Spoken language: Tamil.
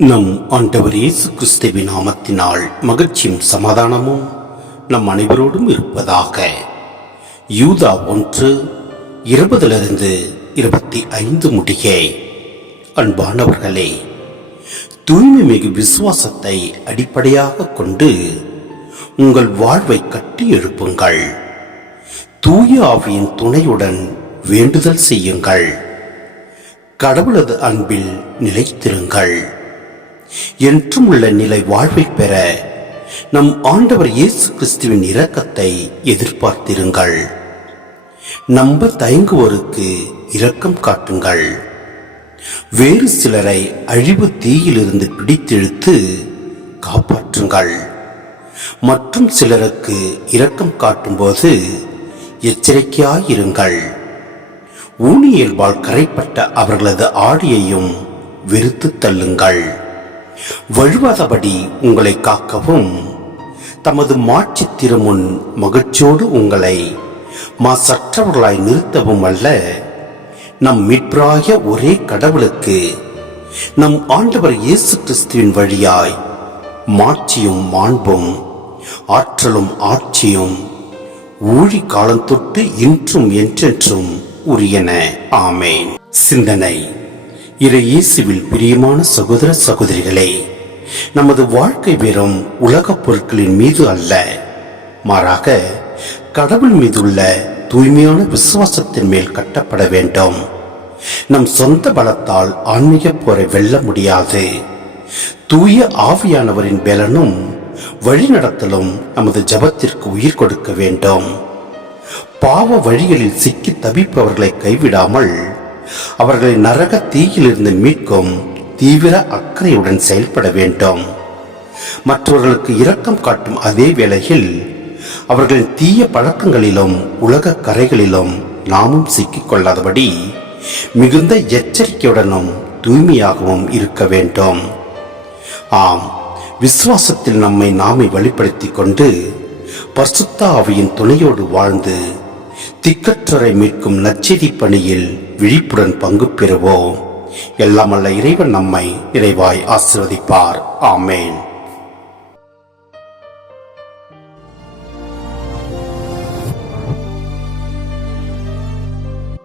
நம் ஆண்டவர் இயேசு கிறிஸ்துவின் நாமத்தினால் மகிழ்ச்சியும் சமாதானமும் நம் அனைவரோடும் இருப்பதாக. யூதா 1:20-25 முடிய. அன்பானவர்களே, தூய்மை மிகு விசுவாசத்தை அடிப்படையாக கொண்டு உங்கள் வாழ்வை கட்டி எழுப்புங்கள். தூய ஆவியின் துணையுடன் வேண்டுதல் செய்யுங்கள். கடவுளது அன்பில் நிலைத்திருங்கள். என்றும் உள்ள நிலை வாழ்வை பெற நம் ஆண்டவர் இயேசு கிறிஸ்துவின் இரக்கத்தை எதிர்பார்த்திருங்கள். நம்ப தயங்குவோருக்கு இரக்கம் காட்டுங்கள். வேறு சிலரை அழிவு தீயிலிருந்து பிடித்தெழுத்து காப்பாற்றுங்கள். மற்றும் சிலருக்கு இரக்கம் காட்டும்போது எச்சரிக்கையாயிருங்கள். ஊனியல்பால் கரைப்பட்ட அவர்களது ஆடியையும் வெறுத்து தள்ளுங்கள். வழுவாதபடி உங்களை காக்கவும் தமது மாட்சி திருமுன் மகிழ்ச்சியோடு உங்களை மாசற்றவர்களாய் நிறுத்தவும் அல்ல, நம் மீட்பராகிய ஒரே கடவுளுக்கு நம் ஆண்டவர் இயேசு கிறிஸ்துவின் வழியாய் மாட்சியும் மாண்பும் ஆற்றலும் ஆட்சியும் ஊழி காலம் தொட்டு இன்றும் என்றென்றும் உரியன. ஆமேன். சிந்தனை. இயேசுவில் பிரியமான சகோதர சகோதரிகளே, நமது வாழ்க்கை வெறும் உலகப் பொருட்களின் மீது அல்ல, மாறாக கடவுள் மீதுள்ள தூய்மையான விசுவாசத்தின் மேல் கட்டப்பட வேண்டும். நம் சொந்த பலத்தால் ஆன்மீக போரை வெல்ல முடியாது. தூய ஆவியானவரின் பலனும் வழிநடத்தலும் நமது ஜபத்திற்கு உயிர் கொடுக்க வேண்டும். பாவ வழிகளில் சிக்கி தவிப்பவர்களை கைவிடாமல் அவர்களை நரக தீயிலிருந்து மீட்கும் தீவிர அக்கறையுடன் செயல்பட வேண்டும். மற்றவர்களுக்கு இரக்கம் காட்டும் அதே வேளையில் அவர்களின் தீய பழக்கங்களிலும் உலக கரைகளிலும் நாமும் சிக்கிக் கொள்ளாதபடி மிகுந்த எச்சரிக்கையுடனும் தூய்மையாகவும் இருக்க வேண்டும். ஆம், விசுவாசத்தில் நம்மை நாமே வெளிப்படுத்திக் கொண்டு பரிசுத்த ஆவியின் துணையோடு வாழ்ந்து திக்கற்றரை மீட்கும் நற்செய்தி பணியில் விழிப்புடன் பங்கு பெறுவோம். எல்லாம் வல்ல இறைவன் நம்மை நிறைவாய் ஆசீர்வதிப்பார். ஆமேன்.